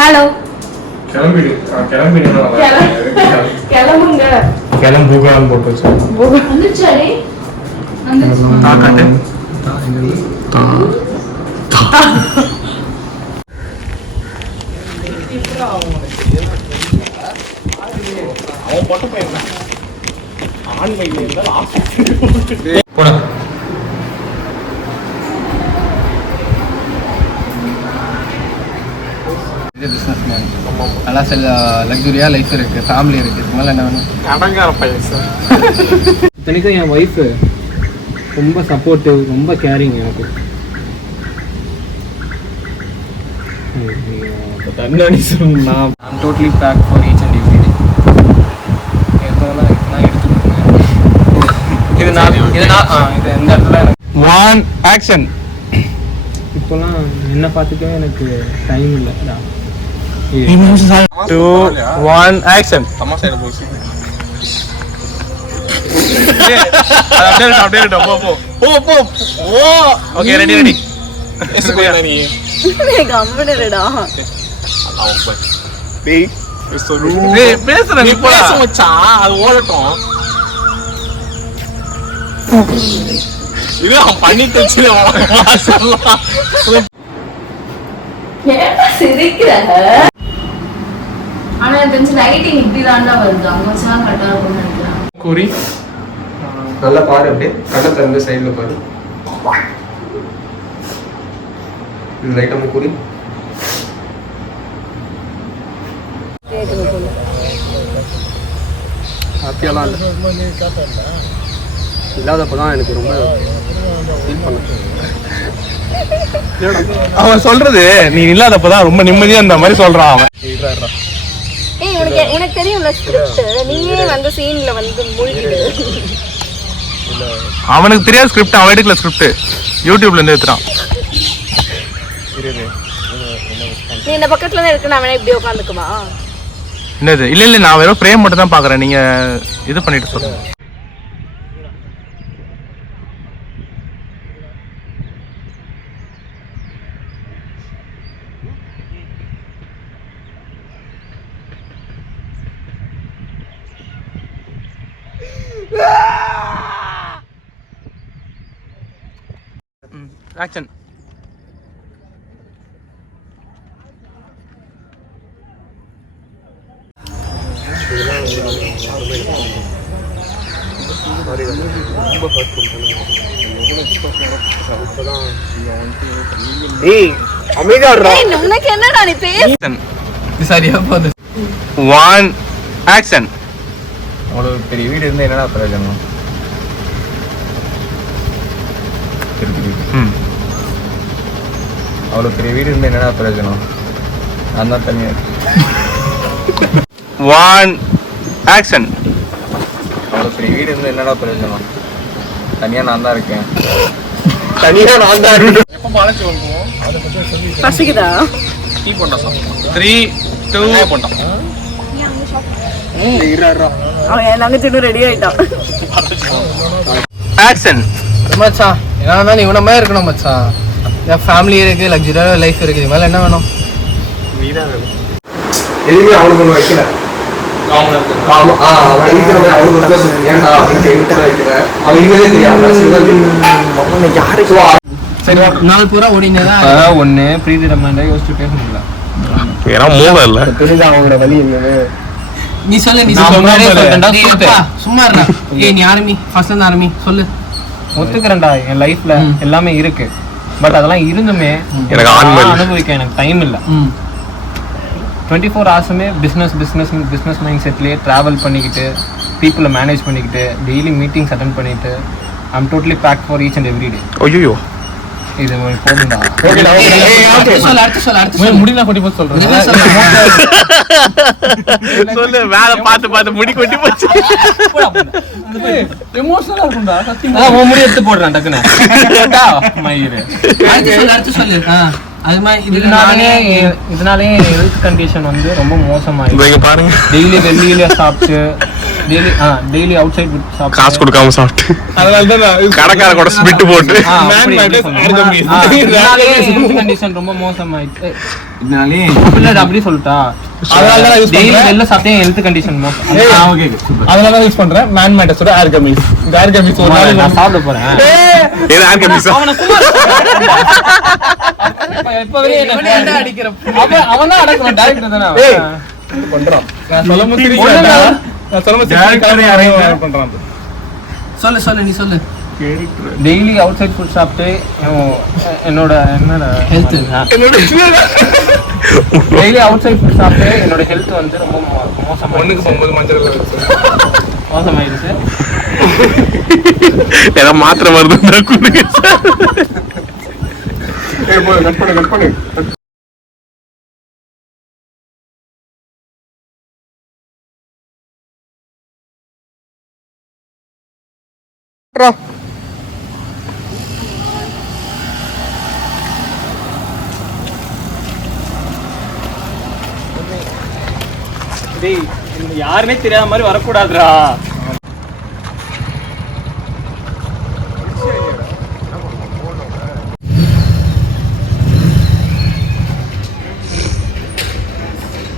Hello கிளம்புகான்னு போட்டு வச்சு போட பிஸ்னஸ் மேன் நல்லா சில லக்ஸுரியாக லைஃப் இருக்குது, ஃபேமிலி இருக்குது. இதுக்கு மேலே என்ன வேணும்? கடங்கார பையன் சார். இத்தனைக்கும் என் ஒய்ஃபு ரொம்ப சப்போர்ட்டிவ், ரொம்ப கேரிங் எனக்கு. நான் totally packed for each and every day. எதெல்லாம் நான் எடுத்துக்கிட்டேன். இது எந்த இடத்துல எனக்கு ஒன் ஆக்ஷன். இப்போலாம் என்ன பார்த்துக்கவே எனக்கு டைம் இல்லை. 2 1 ஆக்ஷன். Okay ready ready. கம்பெனிடா பேசுற நீ பேச மச்சான், அது ஓடட்டும். இது அவன் பண்ணிட்டு வச்சுல சிரிக்கிற. ஆனா தெரிஞ்சு லைட்டிங் இப்படிதான்டா வருது, அங்க வச்சா கரெக்டா இருக்கும்னு நினைக்கிறேன். குறி நல்லா பாரு, அப்படியே கண்ணை திறந்து சைடில் பாரு. இது லைட்டாக குறி. ஹாப்பியெல்லாம் இல்லை, இல்லாதப்போ தான் எனக்கு ரொம்ப ஃபீல் பண்ணேன். அவன் சொல்றது நீ இல்லாதப்பதான் ரொம்ப நிம்மதியா இந்த மாதிரி சொல்றான் அவன். உனக்கு தெரியும்ல ஸ்கிரிப்ட், நீயே வந்து சீன்ல வந்து மூழ்கிடு. அவனுக்கு தெரியாத ஸ்கிரிப்ட், அவன் எடுக்கல ஸ்கிரிப்ட், யூடியூப்ல இருந்து எடுத்துறான். நீ இந்த பக்கத்துல தான் இருக்கு, நான் வேணா இப்படி உட்காந்துக்குமா? என்னது? இல்ல இல்ல, நான் வெறும் ஃப்ரேம் மட்டும் தான் பாக்குறேன், நீங்க இது பண்ணிட்டு சொல்லுங்க. ஆக்ஷன். உனக்கு என்னடா நீ பேச சரியா போகுது. 1 ஆக்ஷன். அவ்வளோ பெரிய வீடு இருந்தால் என்னடா பிரயோஜனம்? அவ்வளோ பெரிய வீடு இருந்தால் என்னடா பிரயோஜனம்? நான் தான் தனியாக. 1 ஆக்ஷன். அவ்வளோ பெரிய வீடு இருந்தால் என்னடா பிரயோஜனம்? தனியாக நான் தான் இருக்கேன். தனியாக நான் தான் இருக்கேன். எப்போ பாலச்சு வருவோம்? பசிக்குதா? 3 2 போட்டோம். அவன் என் தங்கச்சி இன்னும் ரெடி ஆயிட்டான். ஆக்ஷன். மச்சான் என்ன நீ இவன மாதிரி இருக்கணும் மச்சான். என் ஃபேமிலி இருக்கு, லக்ஸுரியான லைஃப் இருக்குது. இது மேலே என்ன வேணும்? எதுவுமே அவனுக்கு ஒன்று வைக்கல. சரி, நாள் பூரா ஓடினதான் ஒன்று பிரீதி ரம்மாண்டா யோசிச்சு பேச முடியல. அவங்களோட வழி என்னது நீ சொல்லு. நீ சும்மா இருக்கா? ஏய் நீ ஆரம்பி, ஃபர்ஸ்ட்ல இருந்து ஆரம்பி சொல்லு. ஒத்துக்கிறேன்டா, என் லைஃப்ல எல்லாமே இருக்கு. பட் அதெல்லாம் இருந்துமே எனக்கு அனுபவிக்க எனக்கு டைம் இல்லை. 24 ஹவர்ஸுமே பிஸ்னஸ் மைண்ட் செட்லேயே ட்ராவல் பண்ணிக்கிட்டு, பீப்புளை மேனேஜ் பண்ணிக்கிட்டு, டெய்லி மீட்டிங்ஸ் அட்டென்ட் பண்ணிட்டு, I'm totally packed for each and every day. ஐயோ இது போதும்டா. முடினா கொட்டி போச்சு சொல்றேன். சொல்லு. வேலை பார்த்து முடி கொட்டி போச்சு. எமோஷனலா இருக்கும்டா சத்தியமா. முடி எடுத்து போடுறேன் டக்குன்னு. மயிரு அடுத்து சொல்லு. அது மாதிரி இதனாலே ஹெல்த் கண்டிஷன் வந்து ரொம்ப மோசமாயிருக்கு. பாருங்க, டெய்லி வெளியில சாப்பிட்டு டெய்லி அவுட் சைட் ஃபுட் காசு கொடுக்காம சாப்பிட்டு கடைக்கார கூட ஸ்பிட் போட்டு கண்டிஷன் ரொம்ப மோசமாயிடுச்சு. அப்படி சொல்லிட்டா வெளில சாப்பிட்டே ஹெல்த் கண்டிஷன் மோசம். அதனால தான் யூஸ் பண்றேன் மேன் மேட்டஸோட ஏர் கமிஸ். ஏர் கமிஸ் ஒரு நாள் நான் சாப்பிட போறேன். ஏ ஏர் கமிஸ் அவன் தான் அடக்கணும் டைரக்டர் தானே பண்றான். நான் பண்றான். சொல்லு நீ சொல்லு. டெய்லி அவுட் சைட் ஃபுட் சாப்பிட்டு என்னோட health daily outside food சாப்பிட்டு என்னோட ஹெல்த் வந்து ரொம்ப மோசமாயிருச்சு. ஏதோ மாத்திரை வருது கட் பண்ணு. யாருமே தெரியாத மாதிரி வரக்கூடாதுடா.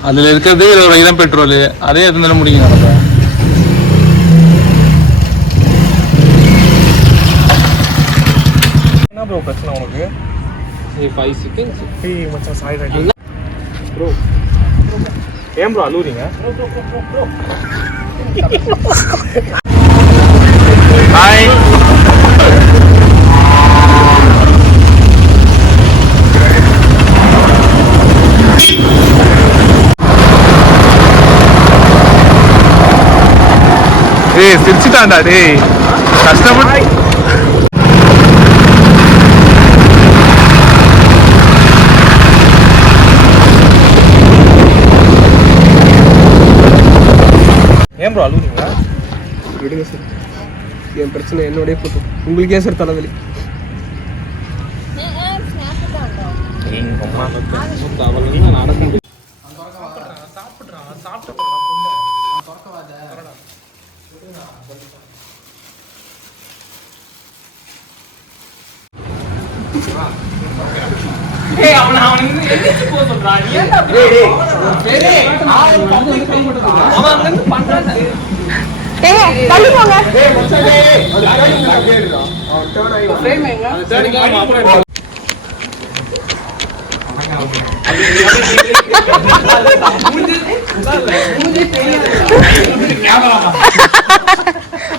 அதுல இருக்கிறது 20 ரூபாய் தான் பெட்ரோல். அதே எத்தனை முடியும் நம்ம என்ன ப்ரோ பிரச்சனை உனக்கு? 5 seconds. ஏய் மச்சான் சாய் ரெடி ப்ரோ. ஏன் ப்ரோ அழுவுறீங்க? ஹாய் ஏய் சிரிச்சிட்டான்டா டேய் கஷ்டப்பட்டு ஏன் ப்ரோ அழுவுறீங்க? விடுங்க சார், என் பிரச்சனை என்னோடய போதும். உங்களுக்கு ஏன் சார் தலைவலி?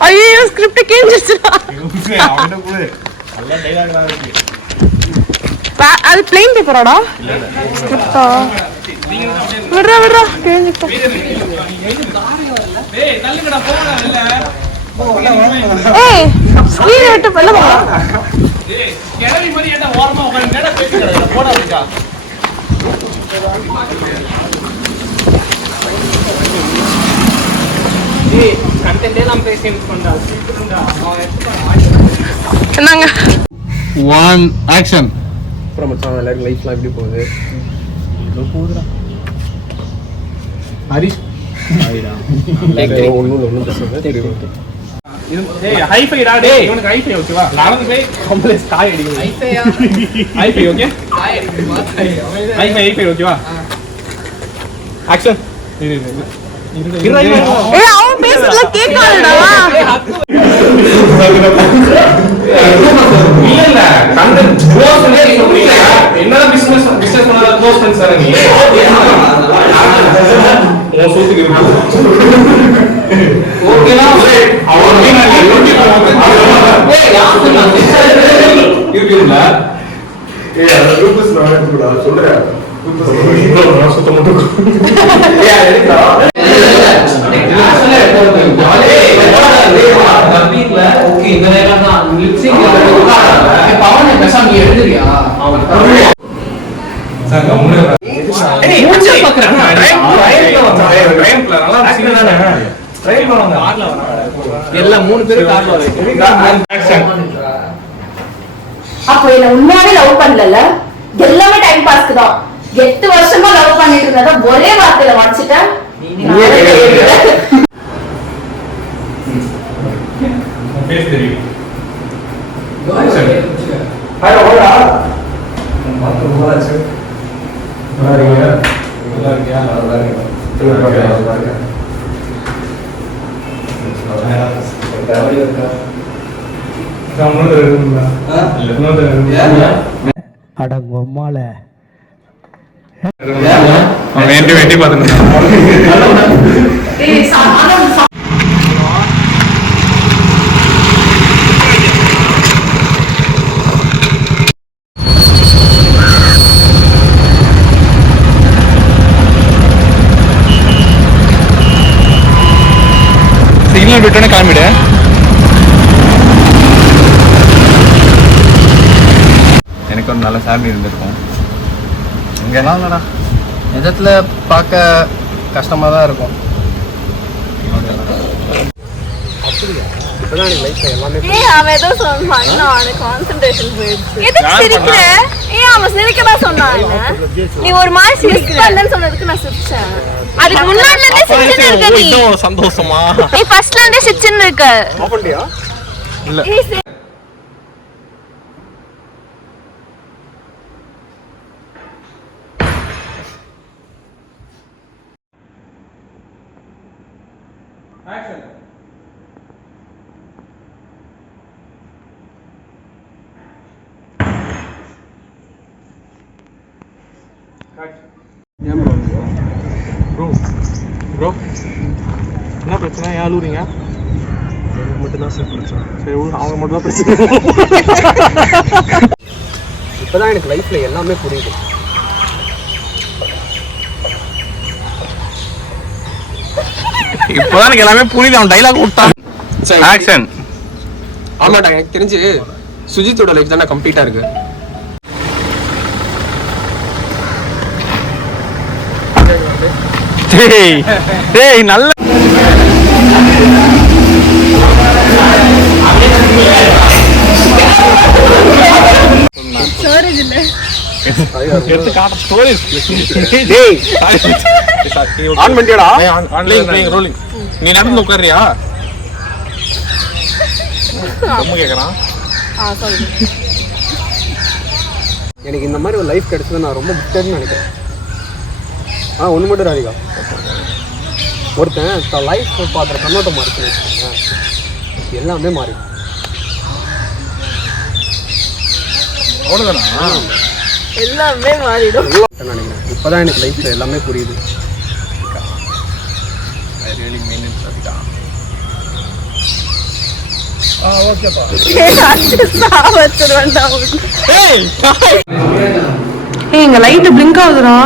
ஐயோ ஸ்கிரிப்ட் கேஞ்சிருச்சுடா. அது பிளெயின் பேப்பராடா? ஸ்கிரிப்டா? விடுறா கேஞ்சிட்டா. ஏய் ஸ்கிரீன் விட்டு வெளில போடா. கிளவி மாதிரி ஏன்டா ஓரமா உட்கார்ந்து நேரா பேசிக்கறடா போடா இருக்கா. ஏய் கண்டென்ட் எல்லாம் பேசி பண்றா சீக்கிரம்டா. என்னங்க 1 ஆக்ஷன். அப்புறம் மச்சான் எல்லாரும் லைஃப்லாம் எப்படி போகுது? ஏதோ போகுதுடா. ஹரிஷ் ஹாய்டா. ஒன்னும் பேசுறது தெரியும். ஏய் ஹைஃபைடா டேய் இவனுக்கு ஹைஃபை ஓகேவா? நான் போய் கம்ப்ளீட் ஸ்காய் அடிக்குது. ஹைஃபையா? Hi-fi okay? ஸ்காய் அடிக்குது. ஹைஃபை ஓகேவா? ஆக்ஷன். இரு ஏய் அவன் பேசல கேட்காதடா. இல்ல கண்டென்ட் க்ளோஸ்னே சொல்றீங்க. என்னடா பிசினஸ் பண்ணாத க்ளோஸ் பண்ணி சார் நீ. ஓ சோத்துக்கு ஓகேனா அவன் நீங்க ஏய் யார் சொன்னா இருக்குல ஏய் அந்த குரூப்ஸ் நான் எடுத்துடா சொல்றேன். குரூப்ஸ் நான் சுத்த மட்டும் ஏய் எடுக்கா ஓகே இந்த நேரம் தான் லிப்சிங் பவன் பேசாம எழுதுறியா சார் கம்முனு ஏய் மூஞ்ச பாக்குறேன் ட்ரைம்ல நல்லா சீனானே ட்ரைம் வரங்க கார்ல வராங்க எல்லாம் மூணு பேர் கார்ல வராங்க ஆக்ஷன். அப்போ என்ன உண்மையாவே லவ் பண்ணல, எல்லாமே டைம் பாஸ்க்கு தான். 8 வருஷமா லவ் பண்ணிட்டு இருந்தத ஒரே வார்த்தையில முடிச்சிட்டேன். பேஸ் தெரியும் வேண்டி வேண்டி பார்த்துட்டு சிக்னல் விட்டோன்னே கிளம்பிடு. எனக்கு ஒரு நல்ல ஃபேமிலி இருந்திருக்கும். இங்கெல்லாம் இல்லைடா, நிஜத்துல பார்க்க கஷ்டமா தான் இருக்கும். இப்பதான் எனக்கு லைஃப்ல எல்லாமே அவன் ஏதோ சொன்னான், அவனுக்கு கான்சென்ட்ரேஷன் போயிடுச்சு. எதுக்கு சிரிக்கிற? அவன் சிரிக்கதான் சொன்னான். நீ ஒரு மாதிரி சிரிக்கிறன்னு சொன்னதுக்கு நான் சிரிச்சேன். அதுக்கு முன்னாடில இருந்தே சிரிச்சுன்னு இருக்க நீ. சந்தோஷமா நீ ஃபர்ஸ்ட்ல இருந்தே சிரிச்சுன்னு இருக்க. பண்ணியா? இல்ல ப்ரோ ப்ரோ என்ன பிரச்சனை? ஏன் அழுவுறீங்க? மட்டும்தான் சார் பிரச்சனை. சரி அவங்க மட்டும் தான் பிரச்சனை. இப்பதான் எனக்கு லைஃப்ல எல்லாமே புரியுது. இப்போதான் எனக்கு எல்லாமே புரியுது. அவன் டைலாக் விட்டான். ஆக்ஷன். ஆமாடா, எனக்கு தெரிஞ்சு சுஜித்தோட லைஃப் தானே கம்ப்ளீட்டா இருக்கு. டேய் டேய் நல்ல எடுத்து காட்ட ஸ்டோரிஸ். டேய் ஆன் பண்ணியாடா? Online rolling. நீ நடந்து உட்கார்றியா? ரொம்ப கேக்குறான். எனக்கு இந்த மாதிரி ஒரு லைஃப் கிடைச்சது நான் ரொம்ப புத்தர்னு நினைக்கிறேன். ஒன்று மட்டும் ராதிகா, ஒருத்தன் தான் லைஃப் பார்க்குற கண்ணோட்டம் மாறிச்சுன்னு வச்சுக்கோங்க, எல்லாமே மாறி. அவ்வளோதானா? எல்லாமே மாறிடும் நினைக்கிறேன். இப்போதான் எனக்கு லைஃப்ல எல்லாமே புரியுது. எங்க லைட் பிளிங்க் ஆகுதுடா.